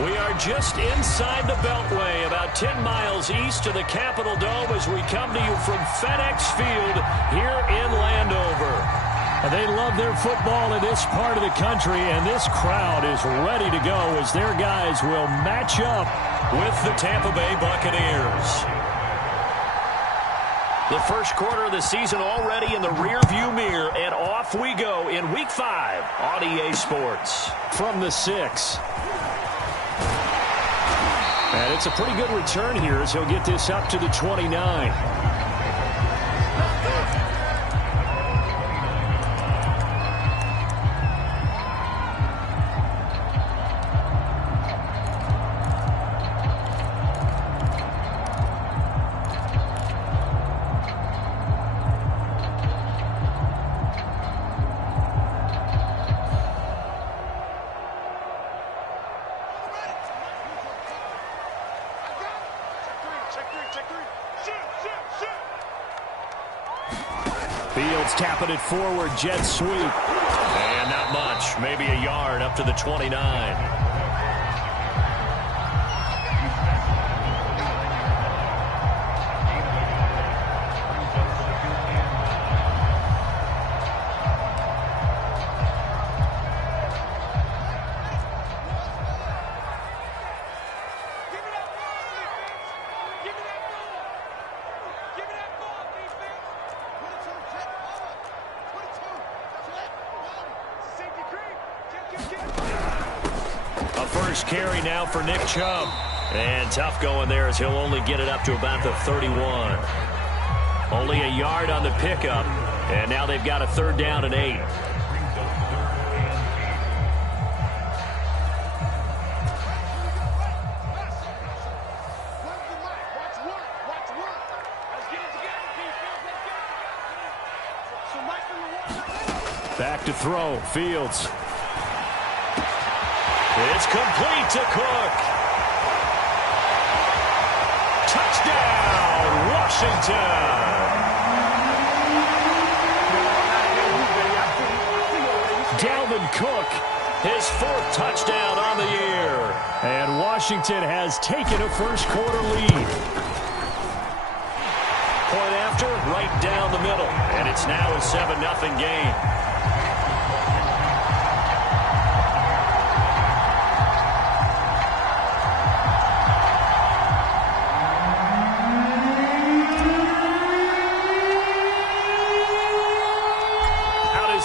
We are just inside the Beltway, about 10 miles east of the Capitol Dome as we come to you from FedEx Field here in Landover. They love their football in this part of the country, and this crowd is ready to go as their guys will match up with the Tampa Bay Buccaneers. The first quarter of the season already in the rearview mirror, and off we go in Week 5 on EA Sports. From the 6. And it's a pretty good return here as he'll get this up to the 29. Fields tapping it forward, jet sweep. And not much, maybe a yard up to the 29. First carry now for Nick Chubb. And tough going there as he'll only get it up to about the 31. Only a yard on the pickup. And now they've got a 3rd down and 8. Back to throw. Fields. It's complete to Cook. Touchdown, Washington. Dalvin Cook, his 4th touchdown on the year. And Washington has taken a first quarter lead. Point after, right down the middle. And it's now a 7-0 game.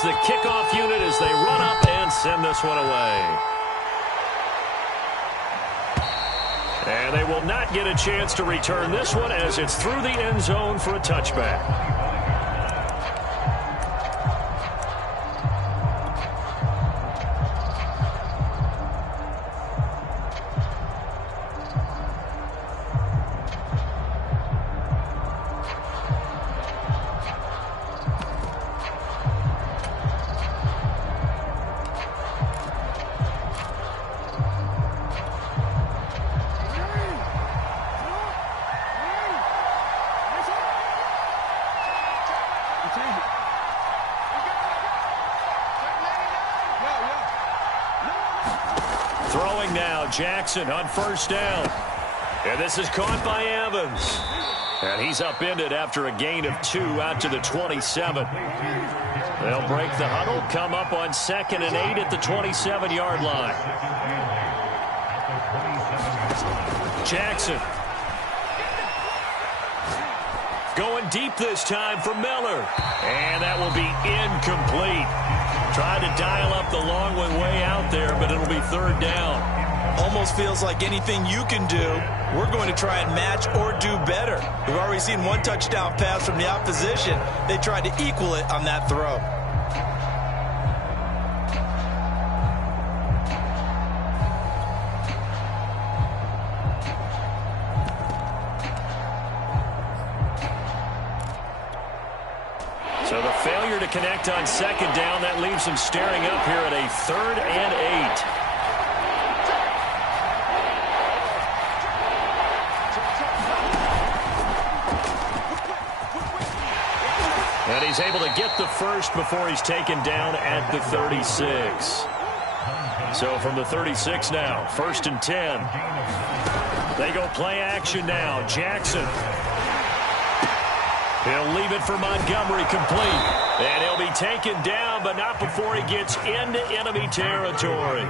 The kickoff unit as they run up and send this one away. And they will not get a chance to return this one as it's through the end zone for a touchback. Throwing now, Jackson on 1st down. And this is caught by Evans. And he's upended after a gain of 2 out to the 27. They'll break the huddle, come up on 2nd and 8 at the 27-yard line. Jackson. Going deep this time for Miller. And that will be incomplete. Tried to dial up the long one way out there, but it'll be 3rd down. Almost feels like anything you can do, we're going to try and match or do better. We've already seen 1 touchdown pass from the opposition. They tried to equal it on that throw. So the failure to connect on 2nd down, that leaves them staring up here at a 3rd and 8. And he's able to get the first before he's taken down at the 36. So from the 36 now, 1st and 10. They go play action now. Jackson. He'll leave it for Montgomery complete. And he'll be taken down, but not before he gets into enemy territory.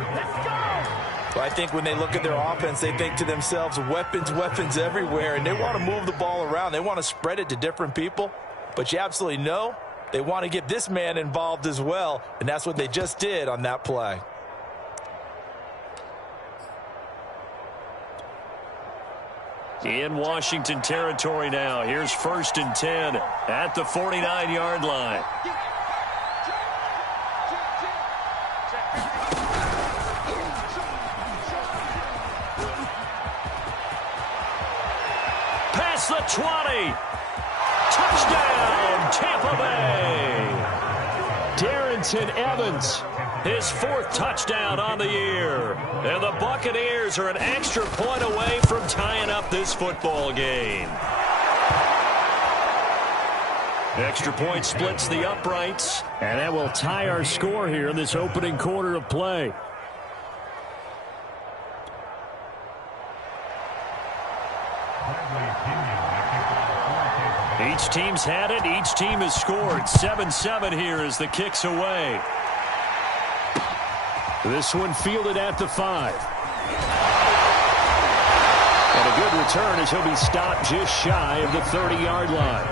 Well, I think when they look at their offense, they think to themselves, weapons, weapons everywhere, and they want to move the ball around. They want to spread it to different people, but you absolutely know they want to get this man involved as well, and that's what they just did on that play. In Washington territory now. Here's 1st and 10 at the 49-yard line. Past the 20. Touchdown, Tampa Bay. Darrington Evans, his 4th touchdown on the year. And the Buccaneers are an extra point away from tying up this football game. Extra point splits the uprights. And that will tie our score here in this opening quarter of play. Each team's had it. Each team has scored. 7-7 here as the kick's away. This one fielded at the 5. And a good return as he'll be stopped just shy of the 30-yard line.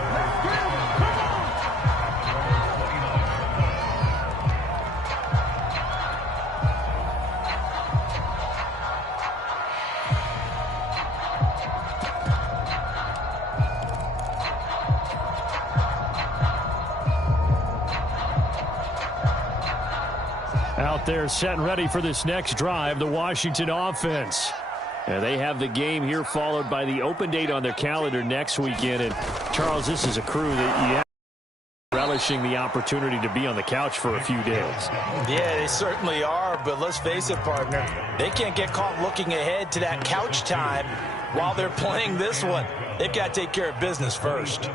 Out there set and ready for this next drive, the Washington offense. And they have the game here followed by the open date on their calendar next weekend. And, Charles, this is a crew that you have relishing the opportunity to be on the couch for a few days. Yeah, they certainly are, but let's face it, partner. They can't get caught looking ahead to that couch time while they're playing this one. They've got to take care of business first.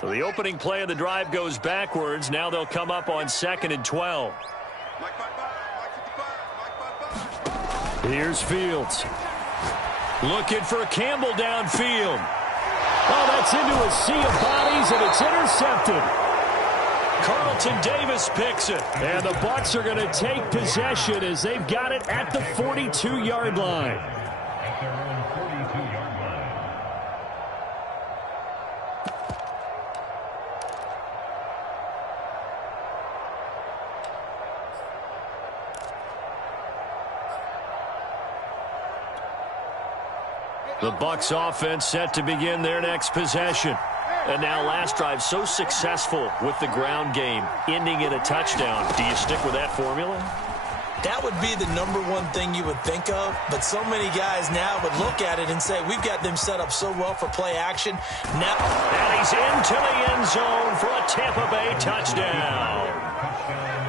So the opening play of the drive goes backwards. Now they'll come up on 2nd and 12. Here's Fields. Looking for Campbell downfield. Oh, that's into a sea of bodies, and it's intercepted. Carlton Davis picks it. And the Bucs are going to take possession as they've got it at the 42-yard line. The Bucs offense set to begin their next possession. And now last drive so successful with the ground game, ending in a touchdown. Do you stick with that formula? That would be the #1 thing you would think of, but so many guys now would look at it and say, we've got them set up so well for play action. Now, and he's into the end zone for a Tampa Bay touchdown.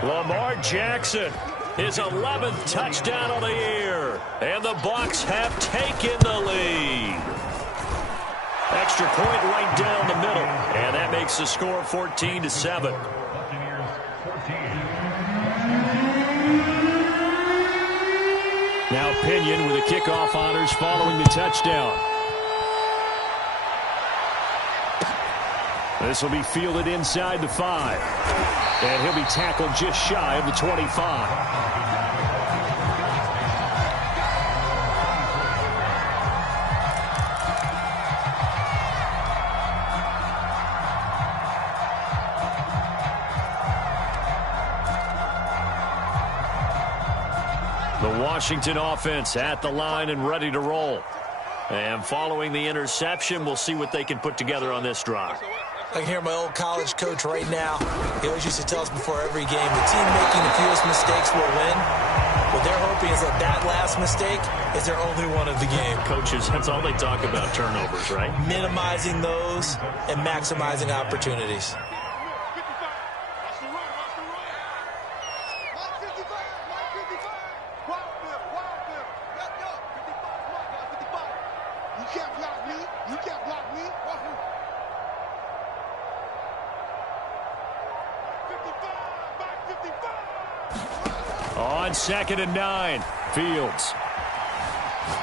Lamar Jackson, his 11th touchdown of the year, and the Bucs have taken the lead. Extra point right down the middle, and that makes the score 14-7. Now Pinion with the kickoff honors following the touchdown. This will be fielded inside the 5. And he'll be tackled just shy of the 25. The Washington offense at the line and ready to roll. And following the interception, we'll see what they can put together on this drive. I can hear my old college coach right now. He always used to tell us before every game, the team making the fewest mistakes will win. What they're hoping is that that last mistake is their only one of the game. Coaches, that's all they talk about, turnovers, right? Minimizing those and maximizing opportunities. On 2nd and 9, Fields.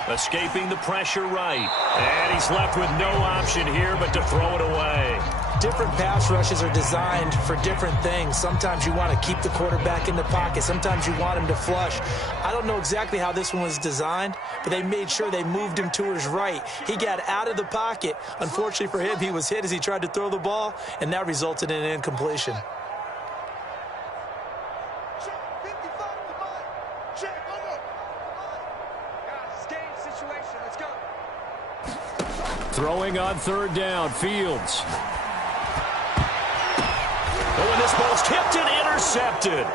Escaping the pressure right. And he's left with no option here but to throw it away. Different pass rushes are designed for different things. Sometimes you want to keep the quarterback in the pocket. Sometimes you want him to flush. I don't know exactly how this one was designed, but they made sure they moved him to his right. He got out of the pocket. Unfortunately for him, he was hit as he tried to throw the ball, and that resulted in an incompletion. Throwing on 3rd down, Fields. Oh, and this ball's tipped and intercepted.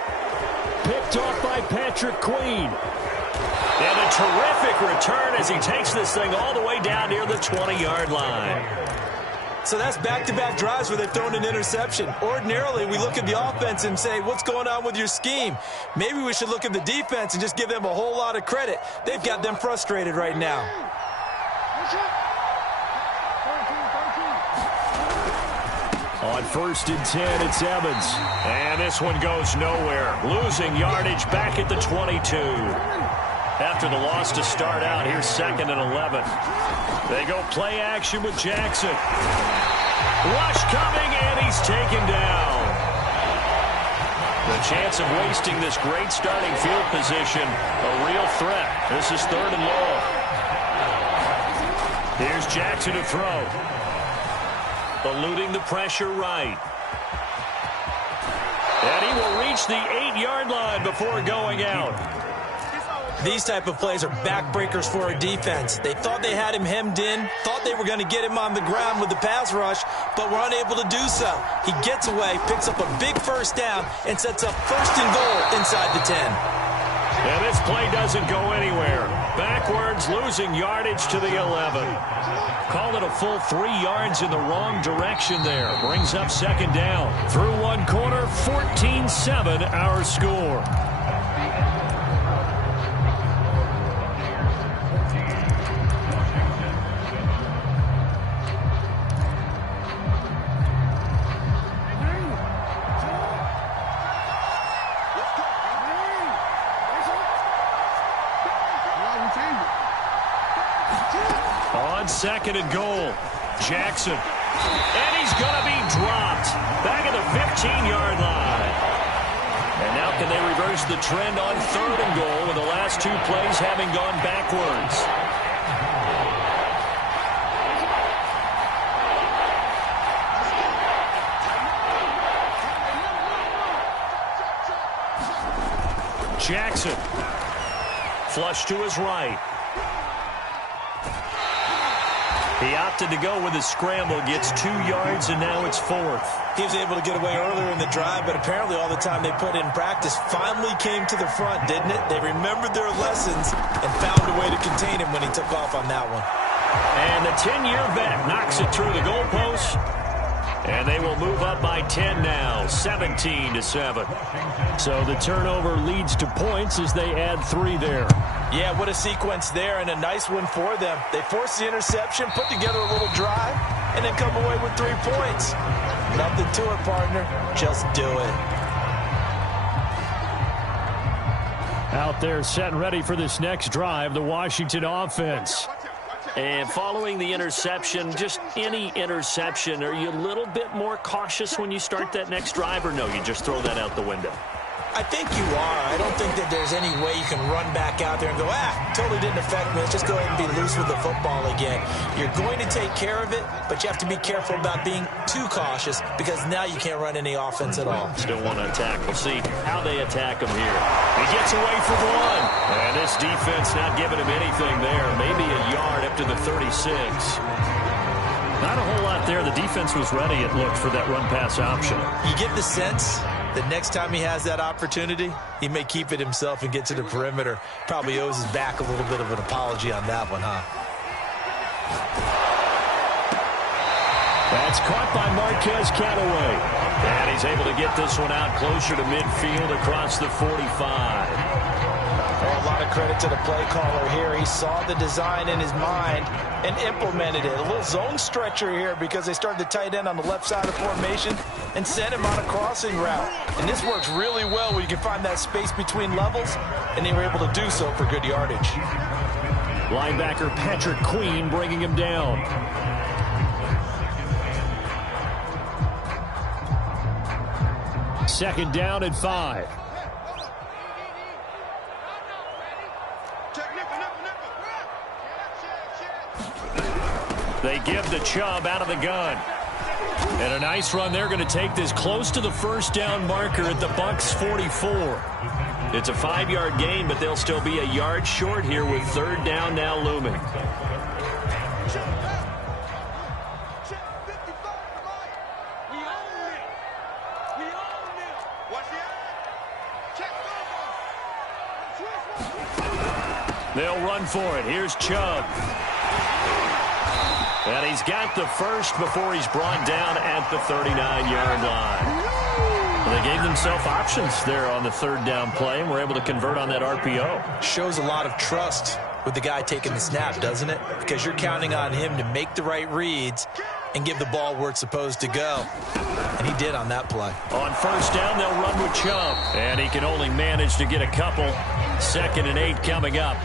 Picked off by Patrick Queen. And a terrific return as he takes this thing all the way down near the 20-yard line. So that's back-to-back drives where they've thrown an interception. Ordinarily, we look at the offense and say, what's going on with your scheme? Maybe we should look at the defense and just give them a whole lot of credit. They've got them frustrated right now. On 1st and 10, it's Evans. And this one goes nowhere. Losing yardage back at the 22. After the loss to start out, here's 2nd and 11. They go play action with Jackson. Rush coming, and he's taken down. The chance of wasting this great starting field position, a real threat. This is 3rd and long. Here's Jackson to throw. Eluding the pressure right. And he will reach the 8-yard line before going out. These type of plays are backbreakers for a defense. They thought they had him hemmed in, thought they were going to get him on the ground with the pass rush, but were unable to do so. He gets away, picks up a big 1st down, and sets up 1st and goal inside the 10. And this play doesn't go anywhere. Backwards, losing yardage to the 11. Call it a full 3 yards in the wrong direction there. Brings up 2nd down. Through 1 quarter, 14-7 our score. On 2nd and goal, Jackson. And he's going to be dropped back at the 15-yard line. And now can they reverse the trend on 3rd and goal with the last 2 plays having gone backwards? Jackson. Flush to his right. He opted to go with his scramble, gets 2 yards, and now it's 4th. He was able to get away earlier in the drive, but apparently all the time they put in practice finally came to the front, didn't it? They remembered their lessons and found a way to contain him when he took off on that one. And the 10-year vet knocks it through the goalpost. And they will move up by 10 now, 17-7. So the turnover leads to points as they add 3 there. Yeah, what a sequence there, and a nice one for them. They forced the interception, put together a little drive, and then come away with 3 points. Nothing to it, partner. Just do it. Out there set and ready for this next drive, the Washington offense. And following the interception, just any interception, are you a little bit more cautious when you start that next drive, or no, you just throw that out the window? I think you are. I don't think that there's any way you can run back out there and go, totally didn't affect me. Let's just go ahead and be loose with the football again. You're going to take care of it, but you have to be careful about being too cautious because now you can't run any offense at all. Still want to attack. We'll see how they attack him here. He gets away from 1. And this defense not giving him anything there. Maybe a yard up to the 36. Not a whole lot there. The defense was ready, it looked, for that run-pass option. You get the sense that next time he has that opportunity, he may keep it himself and get to the perimeter. Probably owes his back a little bit of an apology on that one, huh? That's caught by Marquez Callaway. And he's able to get this one out closer to midfield across the 45. Oh, a lot of credit to the play caller here. He saw the design in his mind and implemented it. A little zone stretcher here because they started the tight end on the left side of formation and sent him on a crossing route. And this works really well where you can find that space between levels, and they were able to do so for good yardage. Linebacker Patrick Queen bringing him down. Second down and 5. They give the Chubb out of the gun. And a nice run. They're going to take this close to the first down marker at the Bucs 44. It's a 5-yard gain, but they'll still be a yard short here with third down now looming. They'll run for it. Here's Chubb. And he's got the first before he's brought down at the 39-yard line. Well, they gave themselves options there on the third down play, and were able to convert on that RPO. Shows a lot of trust with the guy taking the snap, doesn't it? Because you're counting on him to make the right reads and give the ball where it's supposed to go. And he did on that play. On first down, they'll run with Chubb. And he can only manage to get a couple. 2nd and 8 coming up.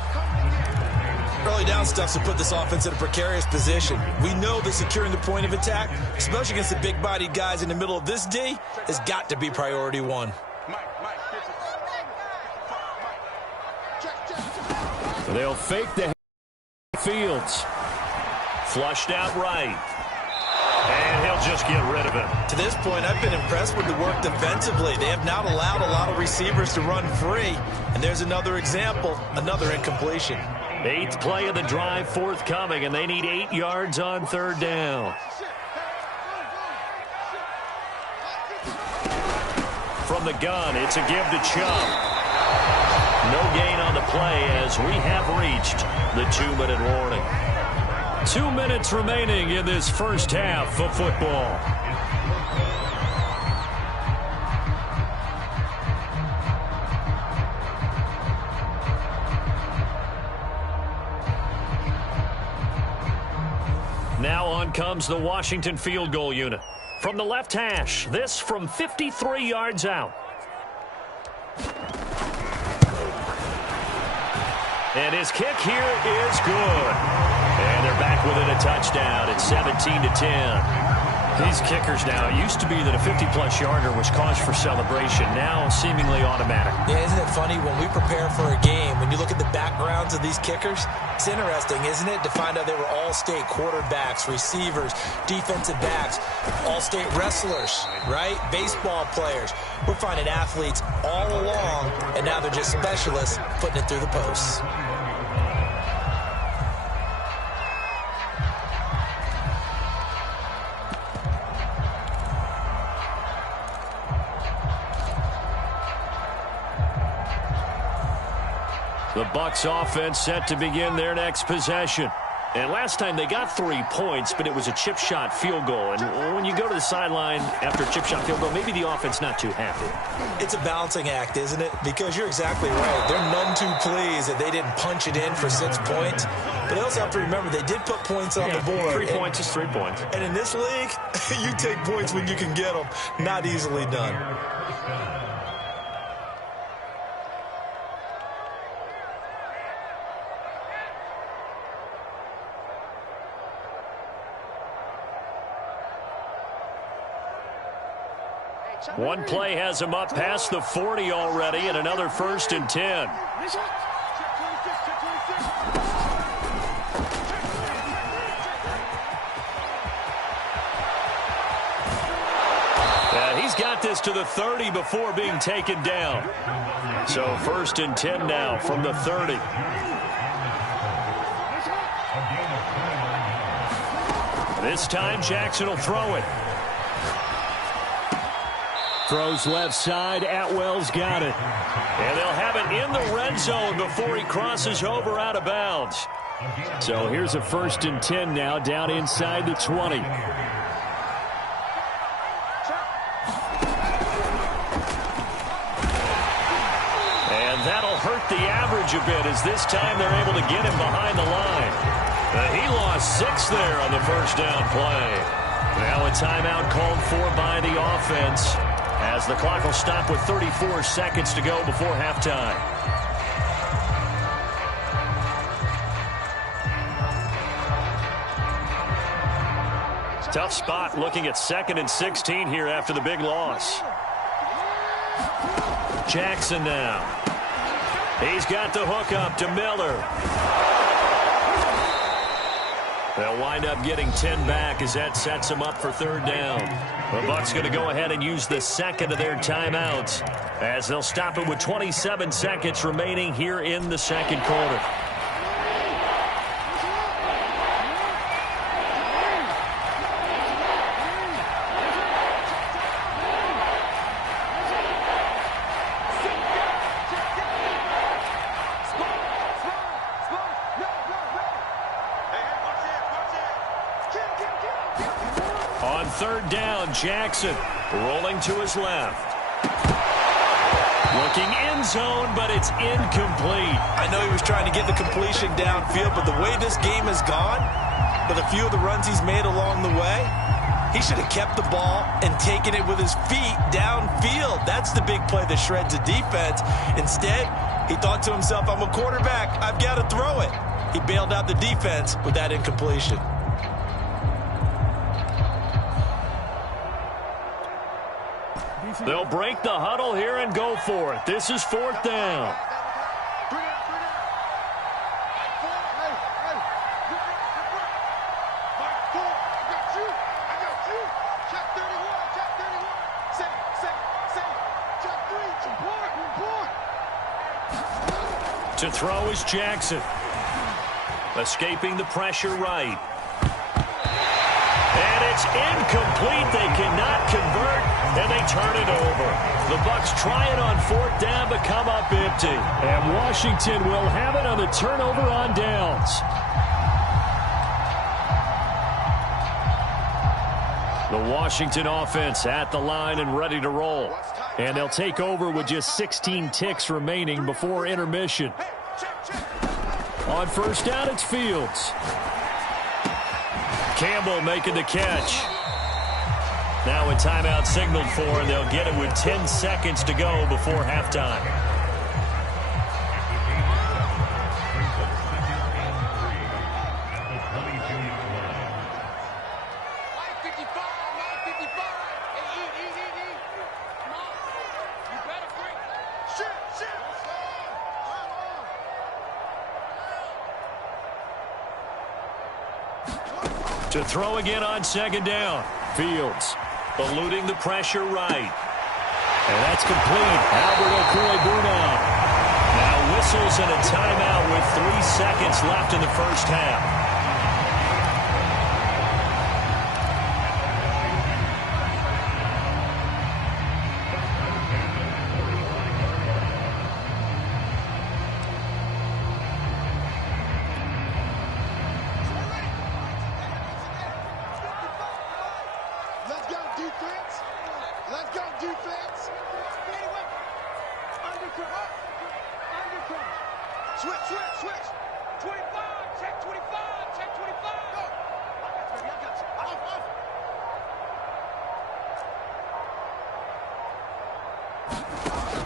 Early down stuff to put this offense in a precarious position. We know that securing the point of attack, especially against the big-bodied guys in the middle of this D, has got to be priority one. They'll fake the Fields. Flushed out right. And he'll just get rid of it. To this point, I've been impressed with the work defensively. They have not allowed a lot of receivers to run free. And there's another example, another incompletion. 8th play of the drive forthcoming, and they need 8 yards on third down. From the gun, it's a give to Chubb. No gain on the play as we have reached the 2-minute warning. 2 minutes remaining in this first half of football. Now on comes the Washington field goal unit. From the left hash, this from 53 yards out. And his kick here is good. And they're back within a touchdown. It's 17-10. These kickers now, it used to be that a 50-plus yarder was cause for celebration. Now seemingly automatic. Yeah, isn't it funny when we prepare for a game, when you look at the backgrounds of these kickers, it's interesting, isn't it, to find out they were all-state quarterbacks, receivers, defensive backs, all-state wrestlers, right? Baseball players. We're finding athletes all along, and now they're just specialists putting it through the posts. The Bucs offense set to begin their next possession. And last time they got 3 points, but it was a chip shot field goal. And when you go to the sideline after a chip shot field goal, maybe the offense not too happy. It's a balancing act, isn't it? Because you're exactly right. They're none too pleased that they didn't punch it in for 6 points. But they also have to remember they did put points on the board. 3 points is 3 points. And in this league, you take points when you can get them. Not easily done. One play has him up past the 40 already, and another 1st and 10. He's got this to the 30 before being taken down. So 1st and 10 now from the 30. This time Jackson will throw it. Throws left side. Atwell's got it. And they'll have it in the red zone before he crosses over out of bounds. So here's a 1st and 10 now down inside the 20. And that'll hurt the average a bit as this time they're able to get him behind the line. He lost 6 there on the first down play. Now a timeout called for by the offense as the clock will stop with 34 seconds to go before halftime. Tough spot looking at 2nd and 16 here after the big loss. Jackson now. He's got the hook up to Miller. They'll wind up getting 10 back as that sets them up for 3rd down. The Bucs going to go ahead and use the 2nd of their timeouts as they'll stop it with 27 seconds remaining here in the 2nd quarter. On 3rd down, Jackson rolling to his left. Looking end zone, but it's incomplete. I know he was trying to get the completion downfield, but the way this game has gone, with a few of the runs he's made along the way, he should have kept the ball and taken it with his feet downfield. That's the big play that shreds the defense. Instead, he thought to himself, I'm a quarterback, I've got to throw it. He bailed out the defense with that incompletion. They'll break the huddle here and go for it. This is 4th down. To throw is Jackson. Escaping the pressure right. And it's incomplete. They cannot convert, and they turn it over. The Bucs try it on 4th down, but come up empty. And Washington will have it on the turnover on downs. The Washington offense at the line and ready to roll. And they'll take over with just 16 ticks remaining before intermission. On 1st down, it's Fields. Campbell making the catch. Now a timeout signaled for, and they'll get it with 10 seconds to go before halftime. To throw again on 2nd down. Fields eluding the pressure right. And that's complete. Albert Okwuegbunam now whistles in a timeout with 3 seconds left in the first half.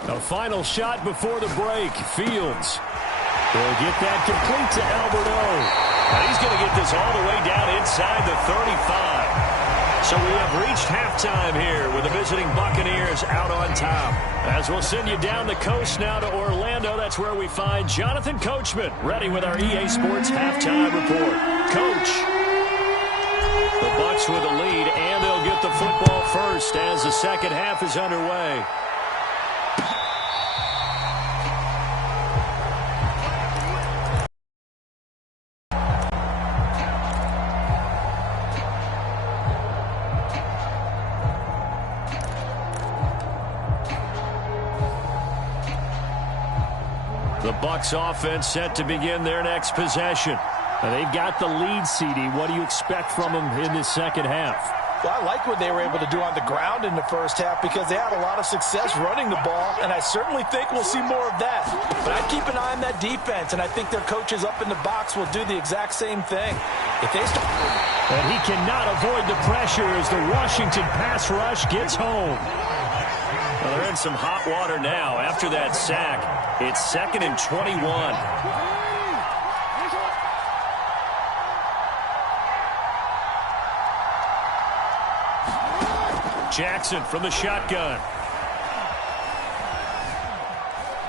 A final shot before the break. Fields will get that complete to Albert O. And he's going to get this all the way down inside the 35. So we have reached halftime here with the visiting Buccaneers out on top. As we'll send you down the coast now to Orlando, that's where we find Jonathan Coachman ready with our EA Sports halftime report. Coach, the Bucs with a lead, and they'll get the football first as the second half is underway. The Bucs offense set to begin their next possession. And they've got the lead, CD. What do you expect from them in this second half? Well, I like what they were able to do on the ground in the first half because they had a lot of success running the ball, and I certainly think we'll see more of that. But I'd keep an eye on that defense, and I think their coaches up in the box will do the exact same thing. If they start... And he cannot avoid the pressure as the Washington pass rush gets home. Well, they're in some hot water now after that sack. It's 2nd and 21. Jackson from the shotgun.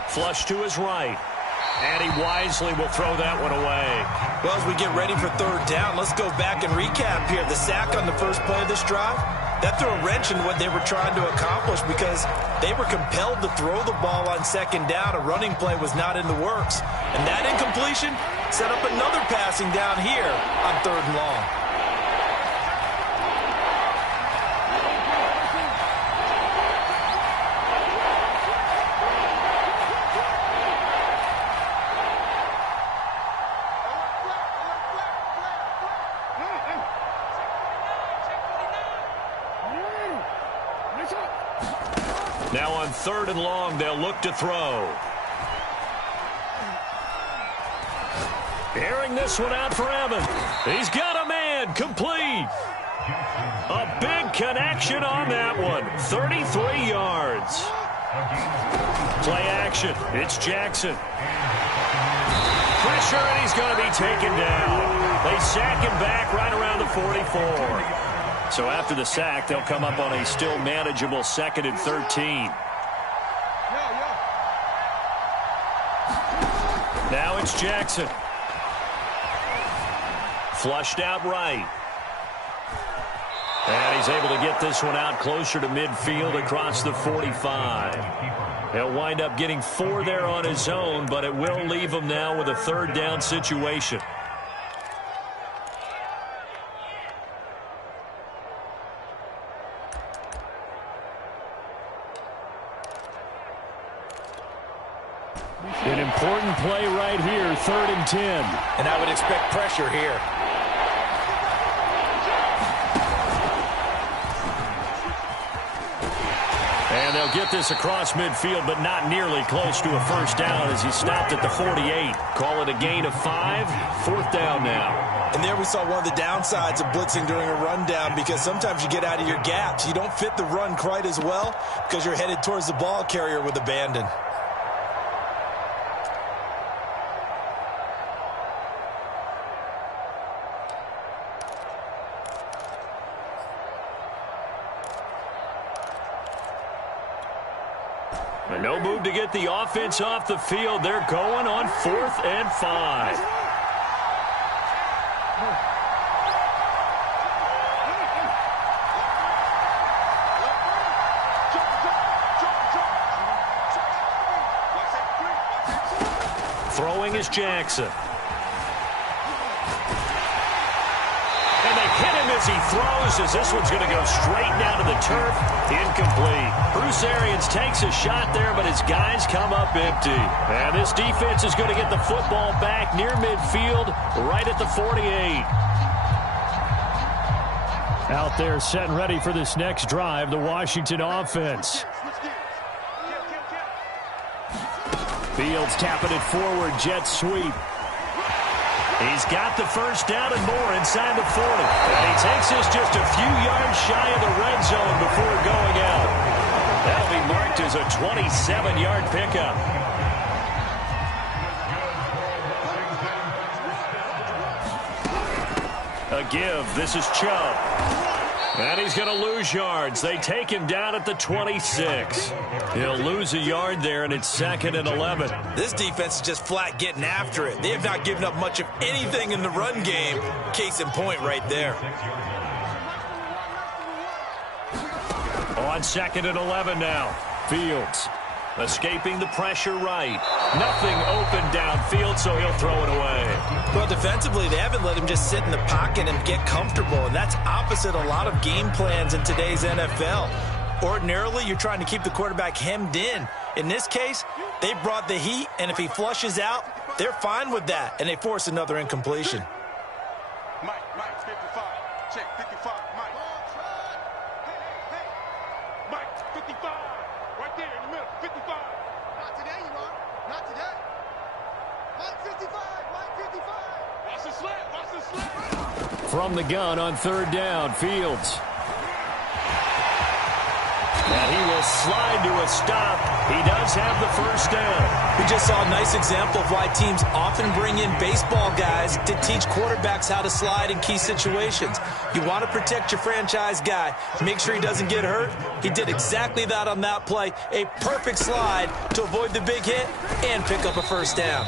Flush to his right. And he wisely will throw that one away. Well, as we get ready for 3rd down, let's go back and recap here. The sack on the first play of this drive, that threw a wrench in what they were trying to accomplish because they were compelled to throw the ball on 2nd down. A running play was not in the works. And that incompletion set up another passing down here on 3rd and long. Now on 3rd and long, they'll look to throw. Airing this one out for Evans. He's got a man, complete. A big connection on that one. 33 yards. Play action. It's Jackson. Pressure, and he's going to be taken down. They sack him back right around the 44. So after the sack, they'll come up on a still manageable 2nd and 13. Now it's Jackson. Flushed out right. And he's able to get this one out closer to midfield across the 45. He'll wind up getting 4 there on his own, but it will leave him now with a 3rd down situation. An important play right here, 3rd and 10. And I would expect pressure here. And they'll get this across midfield, but not nearly close to a 1st down as he stopped at the 48. Call it a gain of 5, 4th down now. And there we saw one of the downsides of blitzing during a rundown because sometimes you get out of your gaps. You don't fit the run quite as well because you're headed towards the ball carrier with abandon. No move to get the offense off the field. They're going on 4th and 5. Throwing is Jackson. And they hit him as he throws, as this one's going to go straight down to the turf. Incomplete. Bruce Arians takes a shot there, but his guys come up empty. And this defense is going to get the football back near midfield, right at the 48. Out there set and ready for this next drive, the Washington offense. Fields tapping it forward, jet sweep. He's got the 1st down and more inside the 40. And he takes this just a few yards shy of the red zone before going out. That'll be marked as a 27-yard pickup. A give. This is Chubb. And he's going to lose yards. They take him down at the 26. He'll lose a yard there, and it's 2nd and 11. This defense is just flat getting after it. They have not given up much of anything in the run game. Case in point right there. On 2nd and 11 now. Fields escaping the pressure right. Nothing open downfield, so he'll throw it away. Well, defensively, they haven't let him just sit in the pocket and get comfortable, and that's opposite a lot of game plans in today's NFL. Ordinarily, you're trying to keep the quarterback hemmed in. In this case, they brought the heat, and if he flushes out, they're fine with that, and they force another incompletion. Mike, 55. Check, 55, Mike. From the gun on third down, Fields. And he will slide to a stop. He does have the first down. We just saw a nice example of why teams often bring in baseball guys to teach quarterbacks how to slide in key situations. You want to protect your franchise guy. Make sure he doesn't get hurt. He did exactly that on that play. A perfect slide to avoid the big hit and pick up a first down.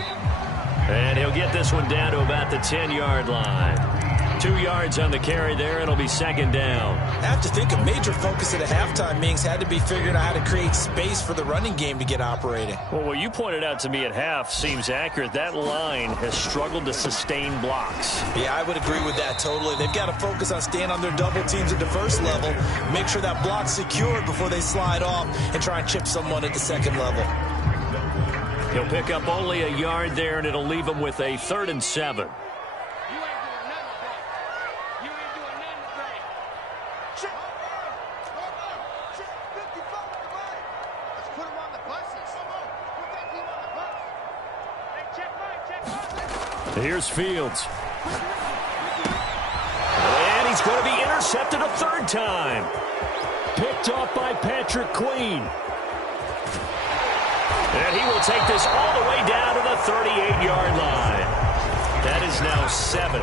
And he'll get this one down to about the 10-yard line. 2 yards on the carry there. It'll be second down. I have to think a major focus at the halftime meetings had to be figuring out how to create space for the running game to get operating. Well, what you pointed out to me at half seems accurate. That line has struggled to sustain blocks. Yeah, I would agree with that totally. They've got to focus on staying on their double teams at the first level, make sure that block's secured before they slide off and try and chip someone at the second level. He'll pick up only a yard there, and it'll leave him with a 3rd and 7. Here's Fields. And he's going to be intercepted a 3rd time. Picked off by Patrick Queen. And he will take this all the way down to the 38-yard line. That is now 7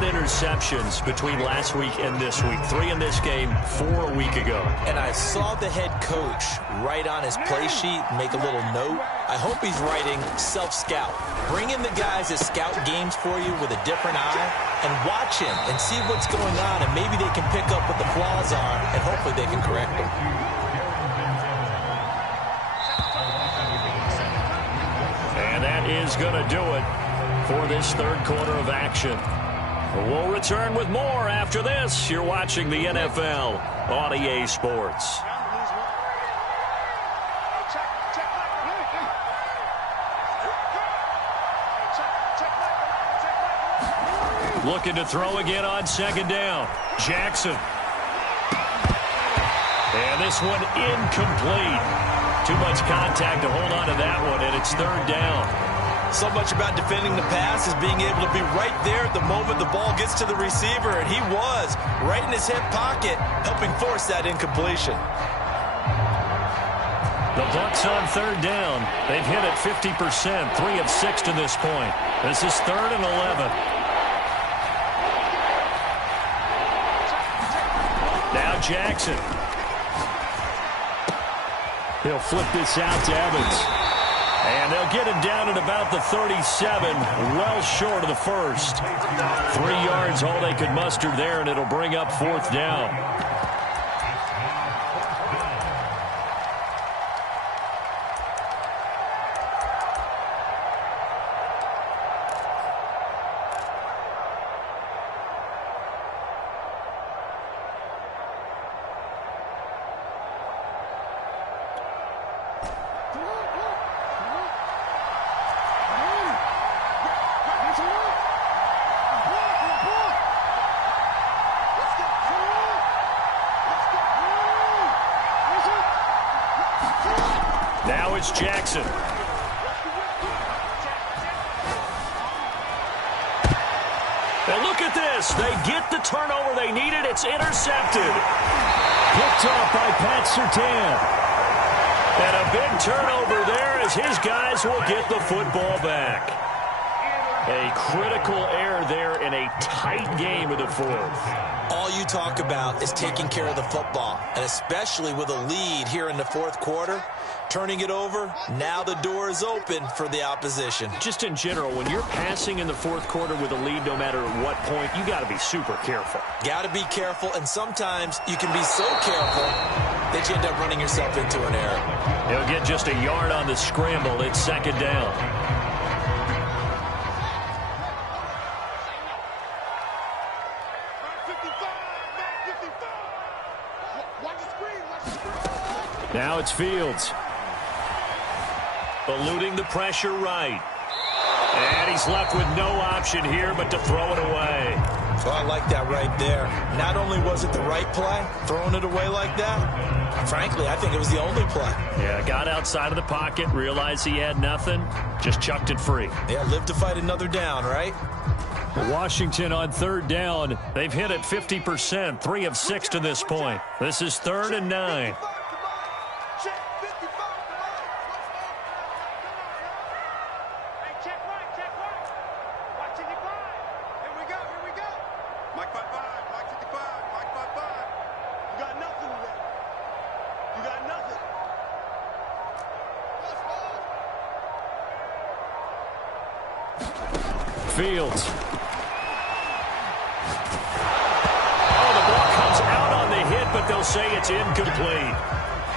interceptions between last week and this week. 3 in this game, 4 a week ago. And I saw the head coach write on his play sheet, make a little note. I hope he's writing self-scout. Bring in the guys that scout games for you with a different eye and watch him and see what's going on, and maybe they can pick up what the flaws are, and hopefully they can correct them. And that is going to do it for this 3rd quarter of action. We'll return with more after this. You're watching the NFL on EA Sports. Looking to throw again on 2nd down. Jackson. And this one incomplete. Too much contact to hold on to that one, and it's 3rd down. So much about defending the pass is being able to be right there at the moment the ball gets to the receiver, and he was right in his hip pocket, helping force that incompletion. The Bucs on 3rd down. They've hit it 50%, 3 of 6 to this point. This is 3rd and 11. Now Jackson. He'll flip this out to Evans. And they'll get him down at about the 37, well short of the first. 3 yards, all they could muster there, and it'll bring up 4th down. Now it's Jackson. And look at this. They get the turnover they needed. It's intercepted. Picked off by Pat Surtain. And a big turnover there as his guys will get the football back. A critical error there in a tight game of the 4th. All you talk about is taking care of the football, and especially with a lead here in the 4th quarter, turning it over, now the door is open for the opposition. Just in general, when you're passing in the 4th quarter with a lead, no matter at what point, you got to be super careful. Got to be careful, and sometimes you can be so careful that you end up running yourself into an error. He'll get just a yard on the scramble. It's 2nd down. Now it's Fields. Eluding the pressure right. And he's left with no option here but to throw it away. Well, I like that right there. Not only was it the right play, throwing it away like that, frankly, I think it was the only play. Yeah, got outside of the pocket, realized he had nothing, just chucked it free. Yeah, live to fight another down, right? Washington on third down. They've hit it 50%, 3 of 6 to this point. This is 3rd and 9. Fields. Oh, the ball comes out on the hit, but they'll say it's incomplete.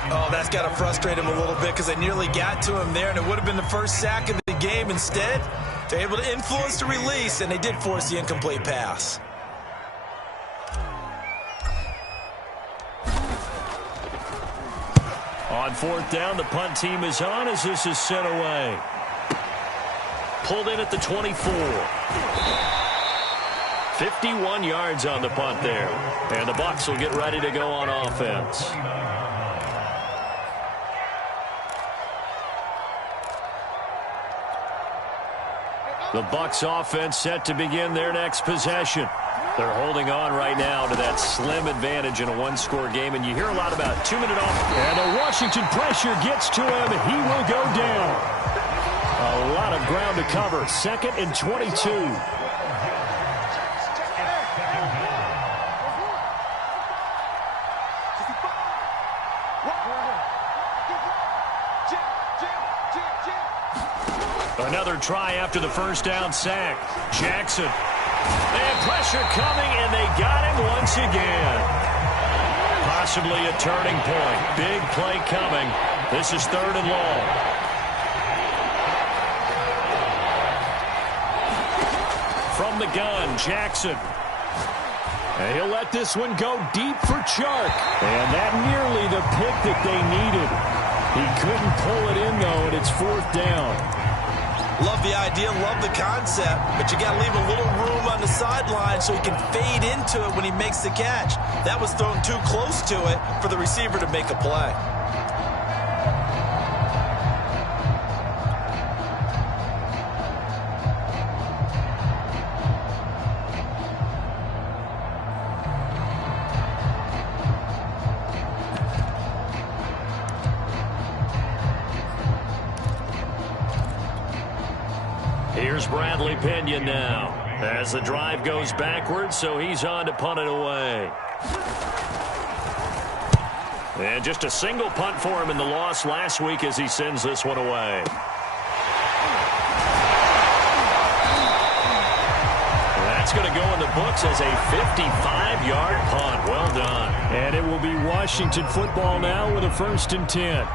Oh, that's got to frustrate him a little bit because they nearly got to him there, and it would have been the first sack of the game. Instead, they're able to influence the release, and they did force the incomplete pass. On 4th down, the punt team is on as this is sent away. Pulled in at the 24. 51 yards on the punt there. And the Bucs will get ready to go on offense. The Bucs offense set to begin their next possession. They're holding on right now to that slim advantage in a one-score game, and you hear a lot about 2-minute off. And the Washington pressure gets to him. He will go down. A lot of ground to cover. 2nd and 22. Another try after the first down sack. Jackson. They have pressure coming, and they got him once again. Possibly a turning point. Big play coming. This is 3rd and long. From the gun, Jackson. And he'll let this one go deep for Chark. And that nearly the pick that they needed. He couldn't pull it in, though, and it's 4th down. Love the idea, love the concept, but you got to leave a little room on the sideline so he can fade into it when he makes the catch. That was thrown too close to it for the receiver to make a play. Here's Bradley Pinion now as the drive goes backwards, so he's on to punt it away. And just a single punt for him in the loss last week as he sends this one away. That's going to go in the books as a 55-yard punt. Well done. And it will be Washington football now with a 1st and 10.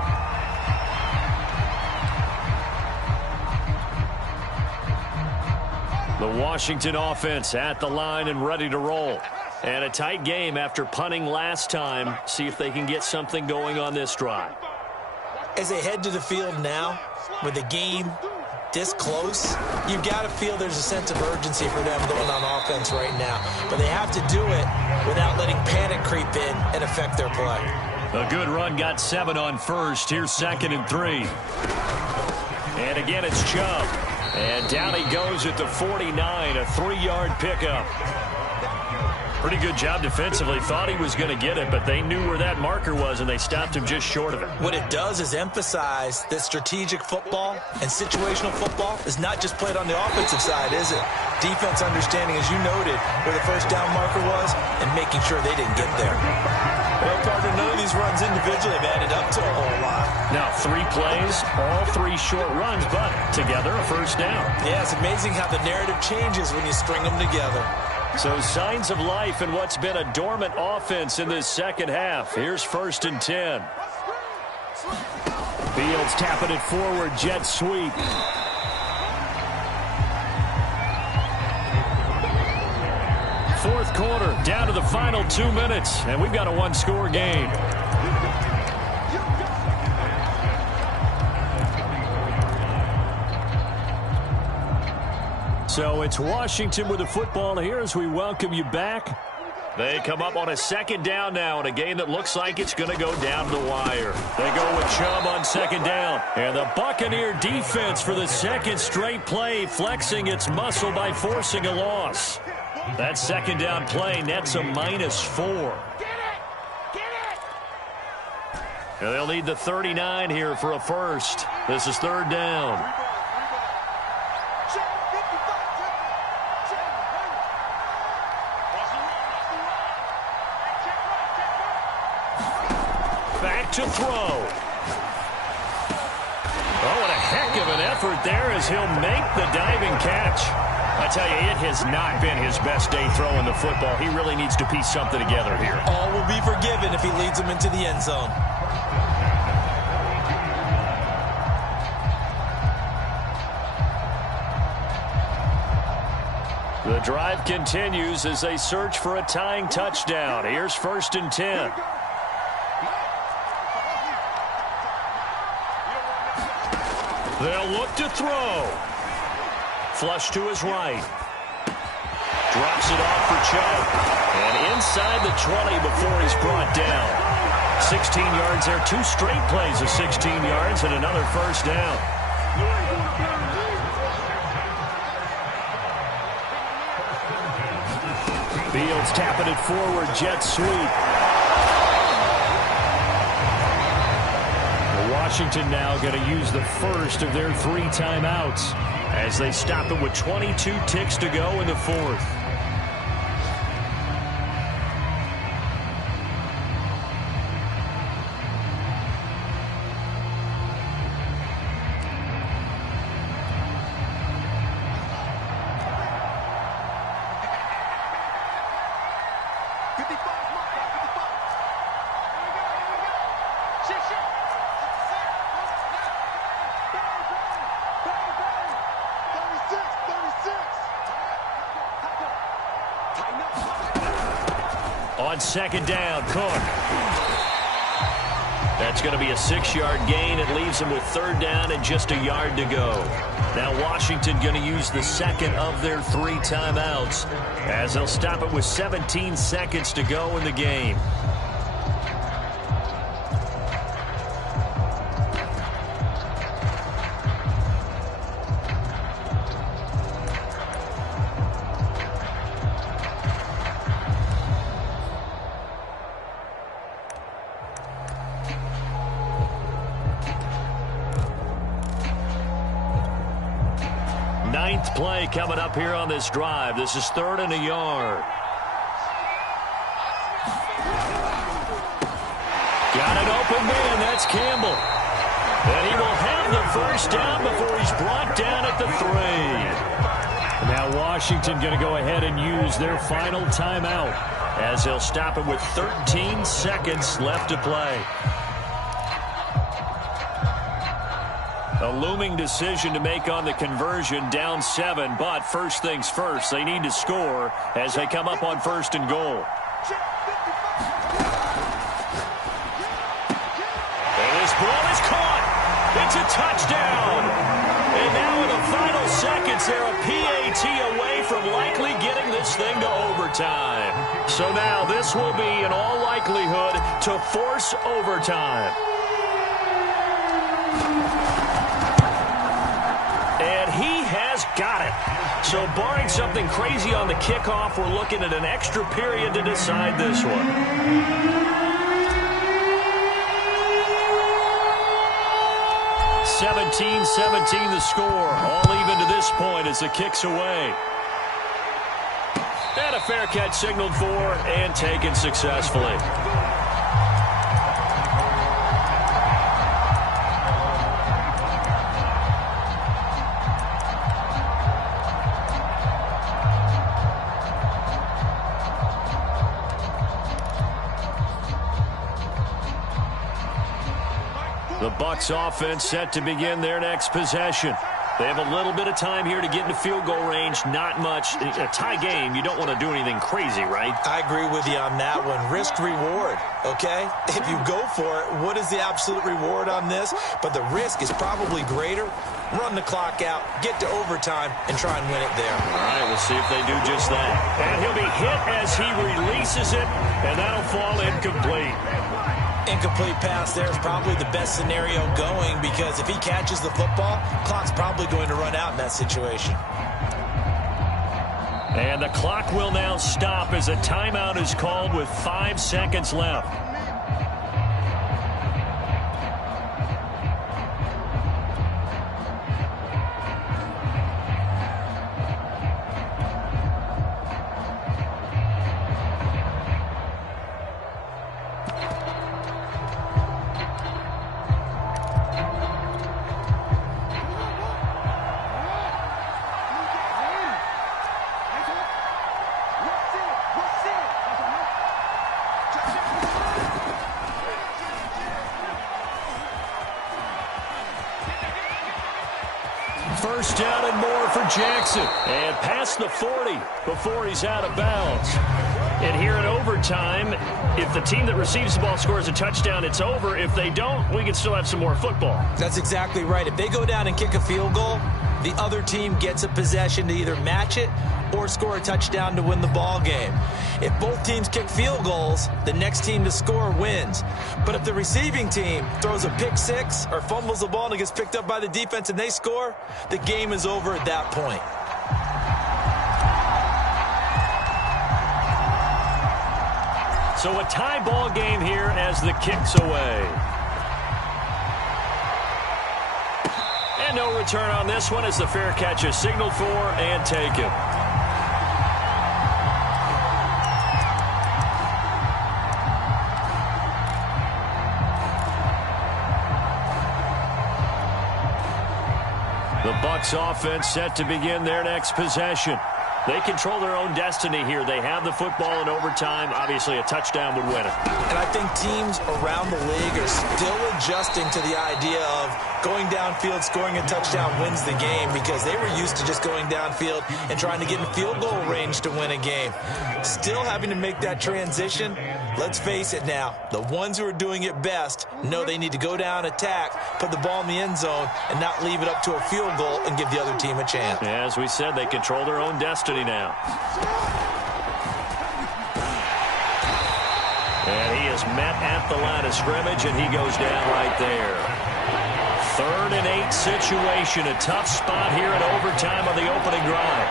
The Washington offense at the line and ready to roll. And a tight game after punting last time. See if they can get something going on this drive. As they head to the field now, with the game this close, you've got to feel there's a sense of urgency for them going on offense right now. But they have to do it without letting panic creep in and affect their play. A good run got 7 on first. Here's 2nd and 3. And again, it's Chubb. And down he goes at the 49, a 3-yard pickup. Pretty good job defensively. Thought he was going to get it, but they knew where that marker was, and they stopped him just short of it. What it does is emphasize that strategic football and situational football is not just played on the offensive side, is it? Defense understanding, as you noted, where the first down marker was and making sure they didn't get there. Well, partner, none of these runs individually have added up to a whole lot. Now, 3 plays, all 3 short runs, but together a first down. Yeah, it's amazing how the narrative changes when you string them together. So signs of life in what's been a dormant offense in this second half. Here's 1st and 10. Fields tapping it forward, jet sweep. Fourth quarter, down to the final 2 minutes, and we've got a 1-score game. So it's Washington with the football here as we welcome you back. They come up on a second down now in a game that looks like it's going to go down the wire. They go with Chubb on second down. And the Buccaneer defense for the second straight play flexing its muscle by forcing a loss. That second down play nets a -4. And they'll need the 39 here for a first. This is third down. Back to throw. Oh, what a heck of an effort there as he'll make the diving catch. I tell you, it has not been his best day throwing the football. He really needs to piece something together here. All will be forgiven if he leads them into the end zone. The drive continues as they search for a tying touchdown. Here's 1st and 10. They'll look to throw. Flush to his right. Drops it off for Chubb. And inside the 20 before he's brought down. 16 yards there. 2 straight plays of 16 yards and another first down. Fields tapping it forward. Jet sweep. Washington now going to use the first of their 3 timeouts as they stop it with 22 ticks to go in the 4th. On second down, Cook. That's going to be a 6-yard gain. It leaves him with third down and just a yard to go. Now Washington going to use the second of their 3 timeouts as they'll stop it with 17 seconds to go in the game. Ninth play coming up here on this drive. This is 3rd and a yard. Got an open man. That's Campbell. And he will have the first down before he's brought down at the 3. Now Washington going to go ahead and use their final timeout as they'll stop it with 13 seconds left to play. A looming decision to make on the conversion, down 7, but first things first, they need to score as they come up on 1st and goal. And this ball is caught. It's a touchdown. And now in the final seconds, they're a PAT away from likely getting this thing to overtime. So now this will be, in all likelihood, to force overtime. And he has got it. So barring something crazy on the kickoff, we're looking at an extra period to decide this one. 17-17 the score. All even to this point as the kick's away. And a fair catch signaled for and taken successfully. The Bucs offense set to begin their next possession. They have a little bit of time here to get into field goal range. Not much. A tie game, you don't want to do anything crazy, right? I agree with you on that one. Risk reward, okay? If you go for it, what is the absolute reward on this? But the risk is probably greater. run the clock out, get to overtime, and try and win it there. All right, we'll see if they do just that. And he'll be hit as he releases it, and that'll fall incomplete. Incomplete pass there is probably the best scenario going, because if he catches the football, clock's probably going to run out in that situation. And the clock will now stop as a timeout is called with 5 seconds left. First down and more for Jackson. And past the 40 before he's out of bounds. And here in overtime, if the team that receives the ball scores a touchdown, it's over. If they don't, we can still have some more football. That's exactly right. If they go down and kick a field goal, the other team gets a possession to either match it or score a touchdown to win the ball game. If both teams kick field goals, the next team to score wins. But if the receiving team throws a pick six or fumbles the ball and it gets picked up by the defense and they score, the game is over at that point. So a tie ball game here as the kick's away. And no return on this one as the fair catch is signaled for and taken. The Bucs offense set to begin their next possession. They control their own destiny here. They have the football in overtime. Obviously, a touchdown would win it. And I think teams around the league are still adjusting to the idea of going downfield, scoring a touchdown wins the game, because they were used to just going downfield and trying to get in field goal range to win a game. Still having to make that transition. Let's face it now, the ones who are doing it best know they need to go down, attack, put the ball in the end zone, and not leave it up to a field goal and give the other team a chance. As we said, they control their own destiny now. And he is met at the line of scrimmage, and he goes down right there. 3rd and 8 situation. A tough spot here in overtime on the opening drive.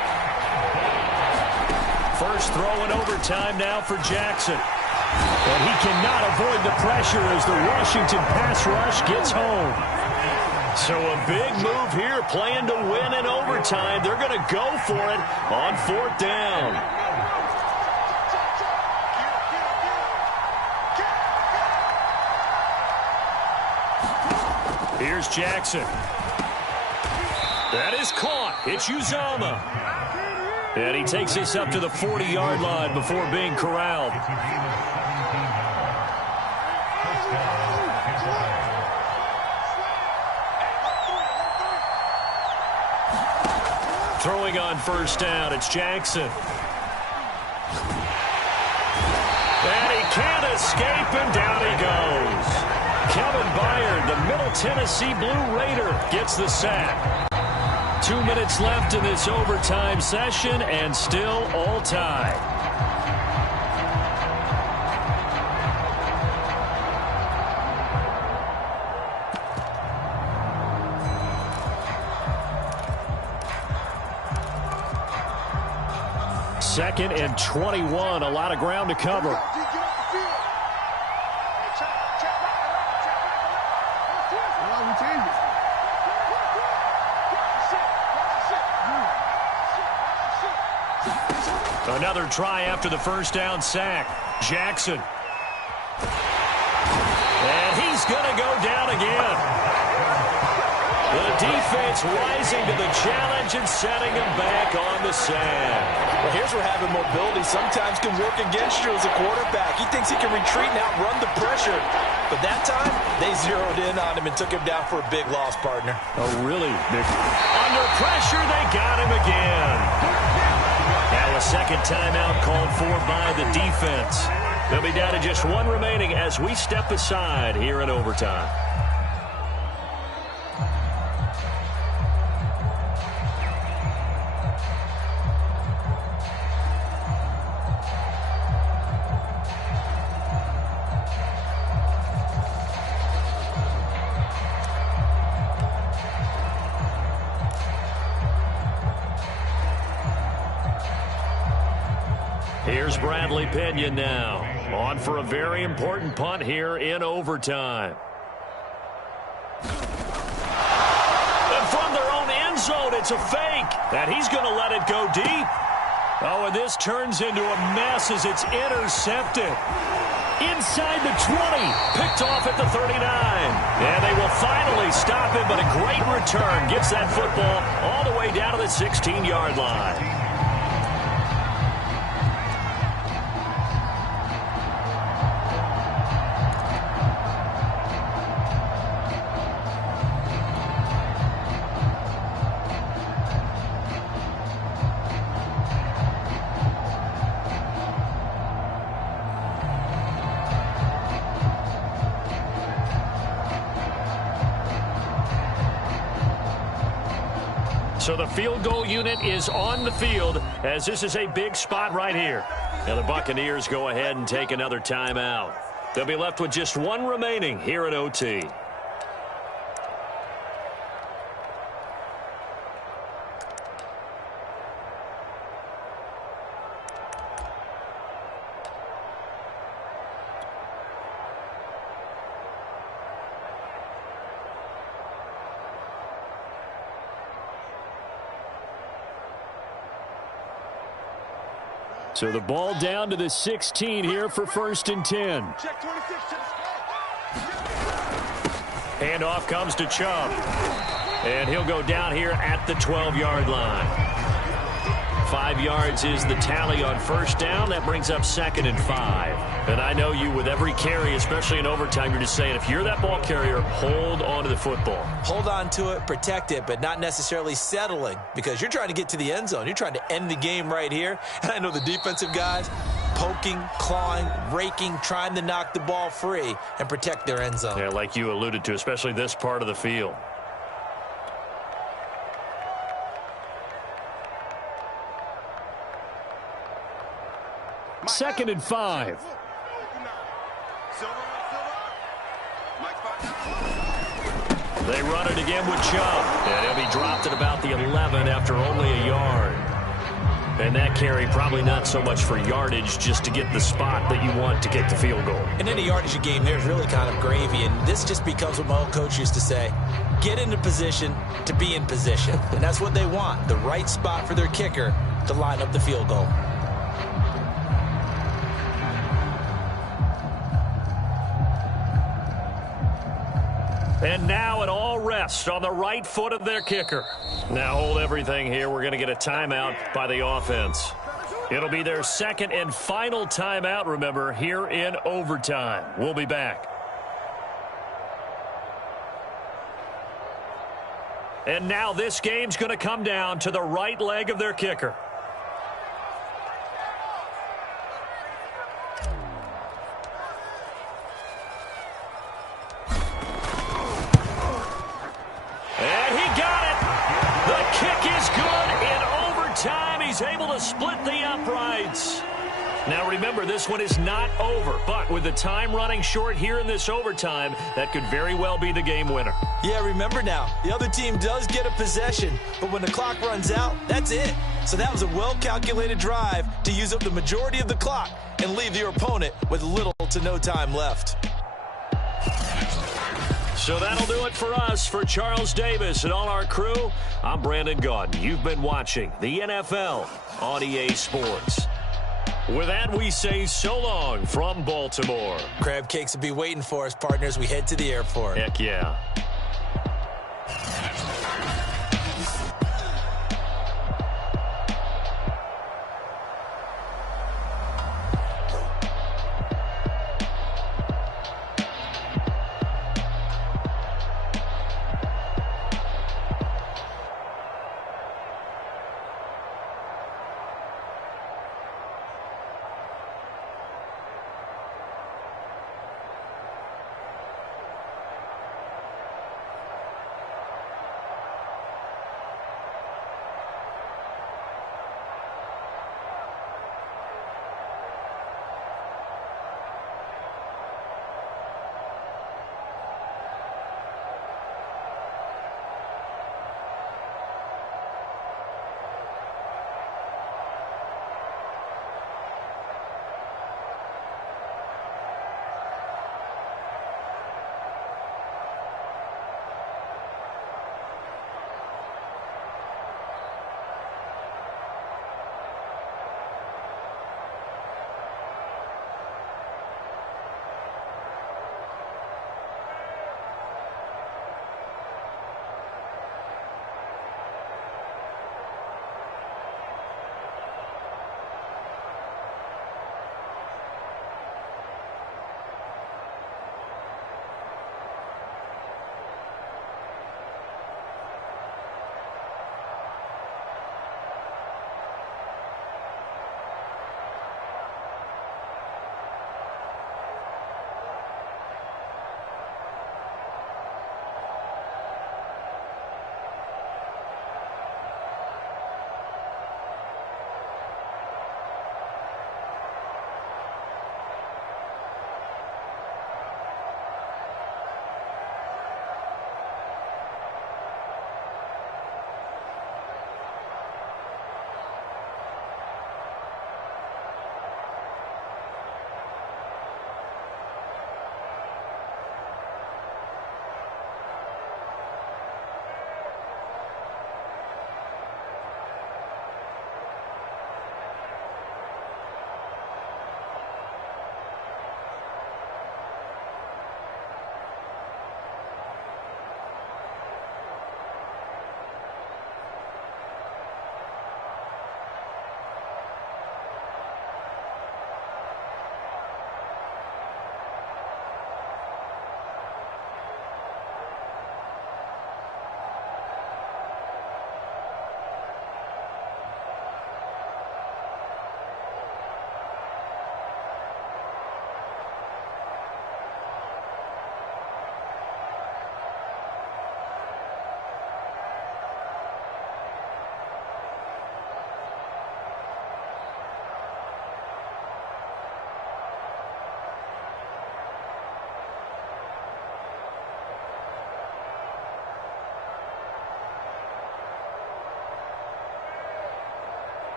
First throw in overtime now for Jackson. And he cannot avoid the pressure as the Washington pass rush gets home. So a big move here, playing to win in overtime. They're going to go for it on 4th down. Here's Jackson. That is caught. It's Uzomah. And he takes this up to the 40-yard line before being corralled. Throwing on first down, it's Jackson. And he can't escape, and down he goes. Kevin Byard, the Middle Tennessee Blue Raider, gets the sack. 2 minutes left in this overtime session, and still all tied. Second and 21, a lot of ground to cover. Another try after the first down sack. Jackson. And he's going to go down again. The defense rising to the challenge and setting him back on the sack. Well, here's where having mobility sometimes can work against you as a quarterback. He thinks he can retreat and outrun the pressure. But that time, they zeroed in on him and took him down for a big loss, partner. A really big. Under pressure, they got him again. Now a second timeout called for by the defense. They'll be down to just one remaining as we step aside here in overtime. Here's Bradley Pinion now. On for a very important punt here in overtime. And from their own end zone, it's a fake. And he's going to let it go deep. Oh, and this turns into a mess as it's intercepted. Inside the 20. Picked off at the 39. And they will finally stop him, but a great return gets that football all the way down to the 16-yard line. So the field goal unit is on the field as this is a big spot right here. Now the Buccaneers go ahead and take another timeout. They'll be left with just one remaining here at OT. So the ball down to the 16 here for 1st and 10. Handoff comes to Chubb. And he'll go down here at the 12-yard line. 5 yards is the tally on 1st down. That brings up 2nd and 5. And I know you with every carry, especially in overtime, you're just saying if you're that ball carrier, hold on to the football. Hold on to it, protect it, but not necessarily settling because you're trying to get to the end zone. You're trying to end the game right here. And I know the defensive guys poking, clawing, raking, trying to knock the ball free and protect their end zone. Yeah, like you alluded to, especially this part of the field. Second and 5. They run it again with Chubb. And he'll be dropped at about the 11 after only a yard. And that carry probably not so much for yardage, just to get the spot that you want to kick the field goal. In any yardage game, there's really kind of gravy. And this just becomes what my old coach used to say. Get into position to be in position. And that's what they want, the right spot for their kicker to line up the field goal. And now it all rests on the right foot of their kicker. Now hold everything here. We're going to get a timeout by the offense. It'll be their 2nd and final timeout, remember, here in overtime. We'll be back. And now this game's going to come down to the right leg of their kicker. He's able to split the uprights. Now remember, this one is not over, but with the time running short here in this overtime, that could very well be the game winner. Yeah, remember now, the other team does get a possession, but when the clock runs out, that's it. So that was a well-calculated drive to use up the majority of the clock and leave your opponent with little to no time left. So that'll do it for us. For Charles Davis and all our crew, I'm Brandon Gaudin. You've been watching the NFL on EA Sports. With that, we say so long from Baltimore. Crab cakes will be waiting for us, partners. We head to the airport. Heck yeah.